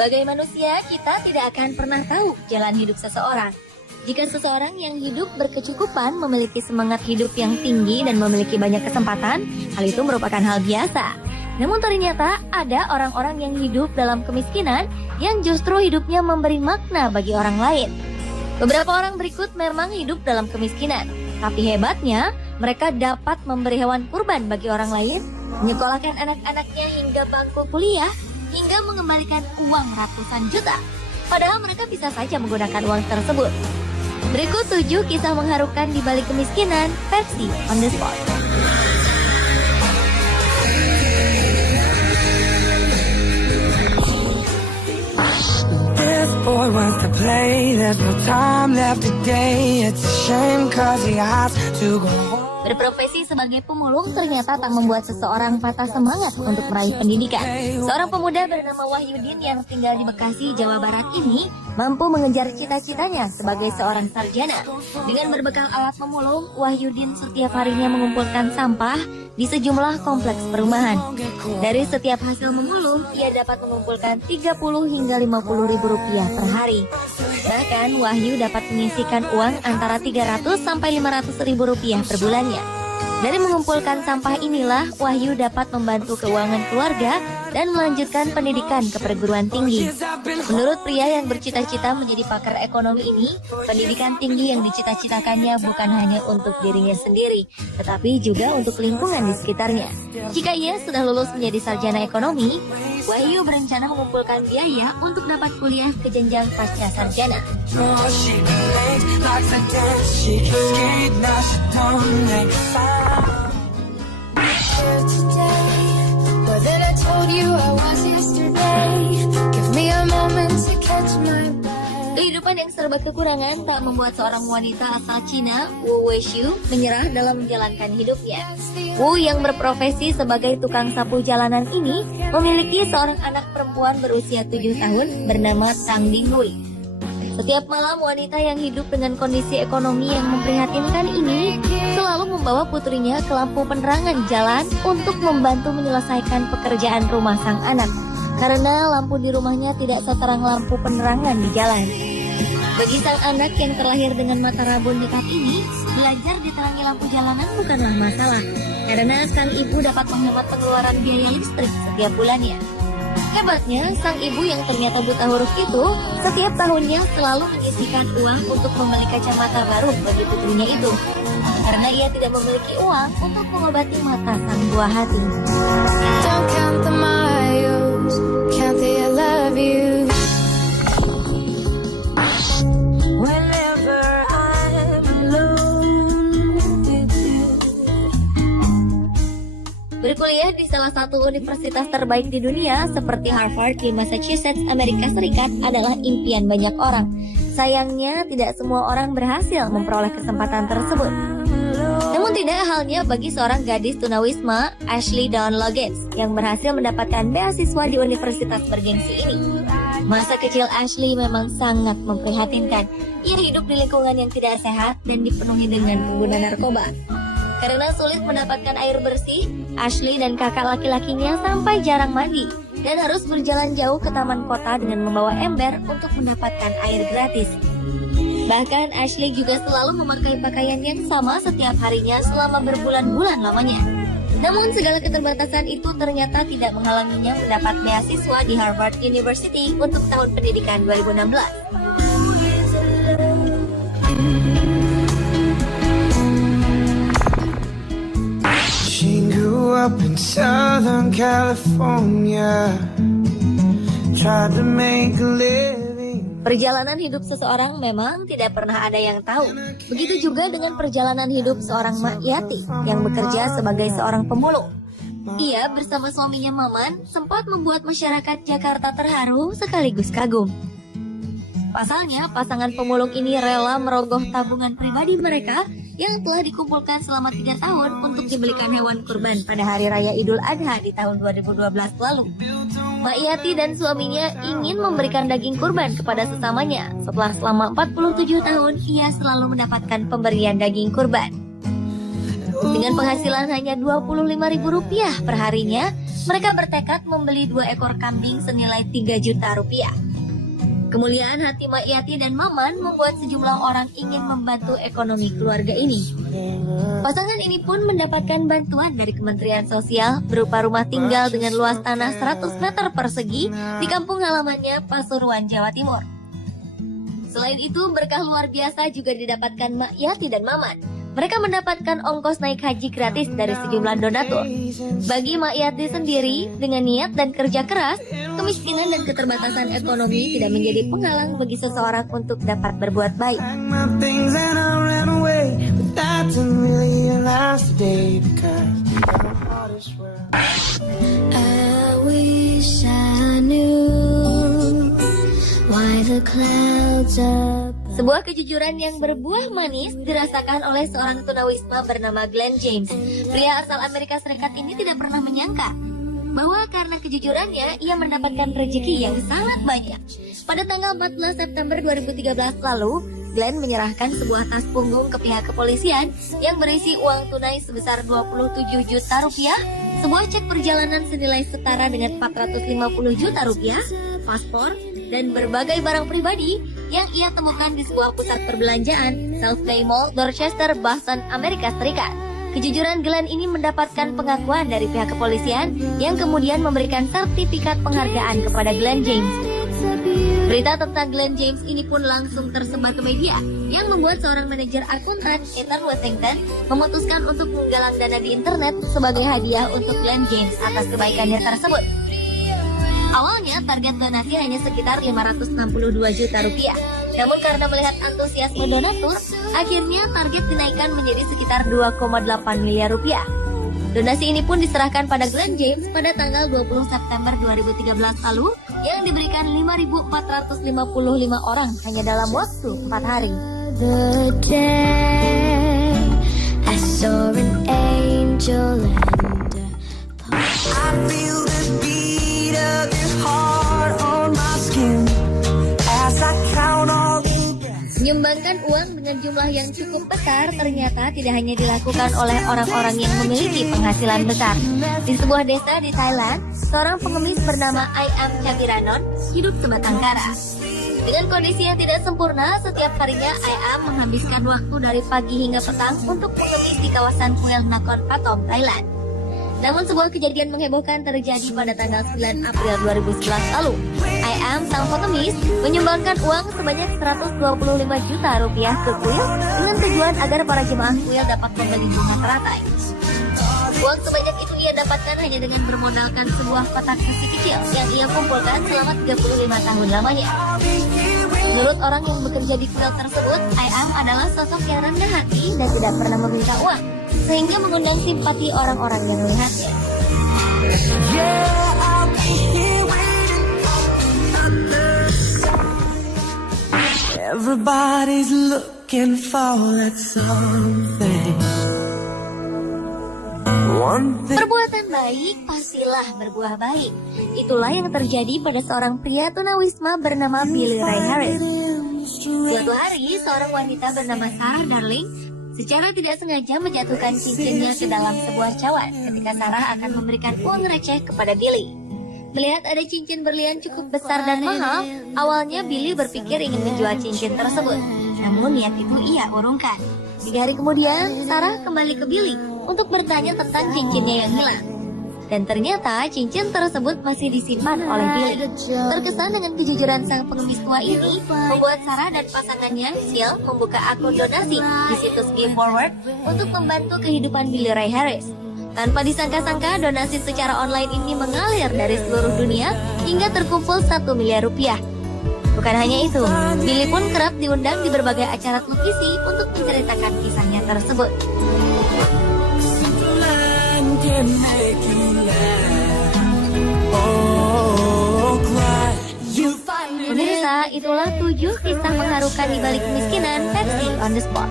Sebagai manusia, kita tidak akan pernah tahu jalan hidup seseorang. Jika seseorang yang hidup berkecukupan memiliki semangat hidup yang tinggi dan memiliki banyak kesempatan, hal itu merupakan hal biasa. Namun ternyata ada orang-orang yang hidup dalam kemiskinan yang justru hidupnya memberi makna bagi orang lain. Beberapa orang berikut memang hidup dalam kemiskinan, tapi hebatnya mereka dapat memberi hewan kurban bagi orang lain, menyekolahkan anak-anaknya hingga bangku kuliah, hingga mengembalikan uang ratusan juta. Padahal mereka bisa saja menggunakan uang tersebut. Berikut 7 kisah mengharukan di balik kemiskinan, versi On The Spot. This boy wants to play, there's no time left today. It's a shame cause he has to go home. Berprofesi sebagai pemulung ternyata tak membuat seseorang patah semangat untuk meraih pendidikan. Seorang pemuda bernama Wahyudin yang tinggal di Bekasi, Jawa Barat ini mampu mengejar cita-citanya sebagai seorang sarjana. Dengan berbekal alat memulung, Wahyudin setiap harinya mengumpulkan sampah di sejumlah kompleks perumahan. Dari setiap hasil memulung, ia dapat mengumpulkan 30 hingga 50 ribu rupiah per hari. Bahkan Wahyu dapat menyisihkan uang antara 300 sampai 500 ribu rupiah per bulannya. Dari mengumpulkan sampah inilah Wahyu dapat membantu keuangan keluarga dan melanjutkan pendidikan ke perguruan tinggi. Menurut pria yang bercita-cita menjadi pakar ekonomi ini, pendidikan tinggi yang dicita-citakannya bukan hanya untuk dirinya sendiri, tetapi juga untuk lingkungan di sekitarnya. Jika ia sudah lulus menjadi sarjana ekonomi, Wahyu berencana mengumpulkan biaya untuk dapat kuliah ke jenjang pasca sarjana. Kehidupan yang serba kekurangan tak membuat seorang wanita asal Cina, Wu Weishu, menyerah dalam menjalankan hidupnya. Wu yang berprofesi sebagai tukang sapu jalanan ini memiliki seorang anak perempuan berusia 7 tahun bernama Tang Dinghui. Setiap malam wanita yang hidup dengan kondisi ekonomi yang memprihatinkan ini selalu membawa putrinya ke lampu penerangan jalan untuk membantu menyelesaikan pekerjaan rumah sang anak, karena lampu di rumahnya tidak seterang lampu penerangan di jalan. Bagi sang anak yang terlahir dengan mata rabun dekat ini, belajar diterangi lampu jalanan bukanlah masalah, karena sang ibu dapat menghemat pengeluaran biaya listrik setiap bulannya. Hebatnya, sang ibu yang ternyata buta huruf itu setiap tahunnya selalu menyisihkan uang untuk membeli kacamata baru bagi putrinya itu, karena ia tidak memiliki uang untuk mengobati mata sang buah hati. Don't count the miles, count the I love you. Whenever I'm alone with you. Berkuliah di salah satu universitas terbaik di dunia seperti Harvard di Massachusetts, Amerika Serikat adalah impian banyak orang. Sayangnya tidak semua orang berhasil memperoleh kesempatan tersebut. Namun tidak halnya bagi seorang gadis tunawisma, Ashley Dawn Loggins, yang berhasil mendapatkan beasiswa di universitas bergengsi ini. Masa kecil Ashley memang sangat memprihatinkan. Ia hidup di lingkungan yang tidak sehat dan dipenuhi dengan pengguna narkoba. Karena sulit mendapatkan air bersih, Ashley dan kakak laki-lakinya sampai jarang mandi dan harus berjalan jauh ke taman kota dengan membawa ember untuk mendapatkan air gratis. Bahkan Ashley juga selalu memakai pakaian yang sama setiap harinya selama berbulan-bulan lamanya. Namun segala keterbatasan itu ternyata tidak menghalanginya mendapat beasiswa di Harvard University untuk tahun pendidikan 2016. She grew up in Southern California, tried to make a living. Perjalanan hidup seseorang memang tidak pernah ada yang tahu. Begitu juga dengan perjalanan hidup seorang Mak Yati yang bekerja sebagai seorang pemulung. Ia bersama suaminya Maman sempat membuat masyarakat Jakarta terharu sekaligus kagum. Pasalnya, pasangan pemulung ini rela merogoh tabungan pribadi mereka yang telah dikumpulkan selama 3 tahun untuk dibelikan hewan kurban pada Hari Raya Idul Adha di tahun 2012 lalu. Mak Yati dan suaminya ingin memberikan daging kurban kepada sesamanya. Setelah selama 47 tahun, ia selalu mendapatkan pemberian daging kurban. Dengan penghasilan hanya Rp25.000 per harinya, mereka bertekad membeli 2 ekor kambing senilai Rp3 juta. Kemuliaan hati Mak Yati dan Maman membuat sejumlah orang ingin membantu ekonomi keluarga ini. Pasangan ini pun mendapatkan bantuan dari Kementerian Sosial berupa rumah tinggal dengan luas tanah 100 meter persegi di kampung halamannya Pasuruan, Jawa Timur. Selain itu, berkah luar biasa juga didapatkan Mak Yati dan Maman. Mereka mendapatkan ongkos naik haji gratis dari sejumlah donatur. Bagi Mak Yati sendiri, dengan niat dan kerja keras, kemiskinan dan keterbatasan ekonomi tidak menjadi penghalang bagi seseorang untuk dapat berbuat baik. Sebuah kejujuran yang berbuah manis dirasakan oleh seorang tunawisma bernama Glenn James. Pria asal Amerika Serikat ini tidak pernah menyangka bahwa karena kejujurannya ia mendapatkan rezeki yang sangat banyak. Pada tanggal 14 September 2013 lalu, Glenn menyerahkan sebuah tas punggung ke pihak kepolisian yang berisi uang tunai sebesar Rp27 juta, sebuah cek perjalanan senilai setara dengan Rp450 juta, paspor, dan berbagai barang pribadi yang ia temukan di sebuah pusat perbelanjaan South Bay Mall, Dorchester, Boston, Amerika Serikat. Kejujuran Glenn ini mendapatkan pengakuan dari pihak kepolisian yang kemudian memberikan sertifikat penghargaan kepada Glenn James. Berita tentang Glenn James ini pun langsung tersebar ke media, yang membuat seorang manajer akuntan, Ethan Washington, memutuskan untuk menggalang dana di internet sebagai hadiah untuk Glenn James atas kebaikannya tersebut. Awalnya target donasi hanya sekitar Rp562 juta. Namun karena melihat antusiasme donatur, akhirnya target dinaikkan menjadi sekitar Rp2,8 miliar. Donasi ini pun diserahkan pada Glenn James pada tanggal 20 September 2013 lalu, yang diberikan 5.455 orang hanya dalam waktu 4 hari. The day I saw an angel and I feel the beat of your heart on my skin as I count all the breaths. Menyumbangkan uang dengan jumlah yang cukup besar ternyata tidak hanya dilakukan oleh orang-orang yang memiliki penghasilan besar. Di sebuah desa di Thailand, seorang pengemis bernama Ayam Chabiranon hidup sebatang kara. Dengan kondisi yang tidak sempurna, setiap harinya Ayam menghabiskan waktu dari pagi hingga petang untuk mengemis di kawasan Kuil Nakhon Pathom, Thailand. Namun sebuah kejadian menghebohkan terjadi pada tanggal 9 April 2011 lalu. Ayam, sang pengemis, menyumbangkan uang sebanyak Rp125 juta ke kuil dengan tujuan agar para jemaah kuil dapat membeli bunga teratai. Uang sebanyak itu ia dapatkan hanya dengan bermodalkan sebuah kotak nasi kecil yang ia kumpulkan selama 35 tahun lamanya. Menurut orang yang bekerja di kuil tersebut, Ayam adalah sosok yang rendah hati dan tidak pernah meminta uang, sehingga mengundang simpati orang-orang yang melihatnya. Everybody's looking for that something. Perbuatan baik pastilah berbuah baik. Itulah yang terjadi pada seorang pria tunawisma bernama Billy Ray Harris. Suatu hari, seorang wanita bernama Sarah Darling secara tidak sengaja menjatuhkan cincinnya ke dalam sebuah cawan ketika Sarah akan memberikan uang receh kepada Billy. Melihat ada cincin berlian cukup besar dan mahal, awalnya Billy berpikir ingin menjual cincin tersebut. Namun niat itu ia urungkan. 3 hari kemudian, Sarah kembali ke Billy untuk bertanya tentang cincinnya yang hilang. Dan ternyata cincin tersebut masih disimpan oleh Billy. Terkesan dengan kejujuran sang pengemis tua ini, membuat Sarah dan pasangannya, Sil, membuka akun donasi di situs GiveForward untuk membantu kehidupan Billy Ray Harris. Tanpa disangka-sangka, donasi secara online ini mengalir dari seluruh dunia hingga terkumpul Rp1 miliar. Bukan hanya itu, Billy pun kerap diundang di berbagai acara televisi untuk menceritakan kisahnya tersebut. Pemirsa, itulah 7 kisah mengharukan di balik kemiskinan versi On The Spot.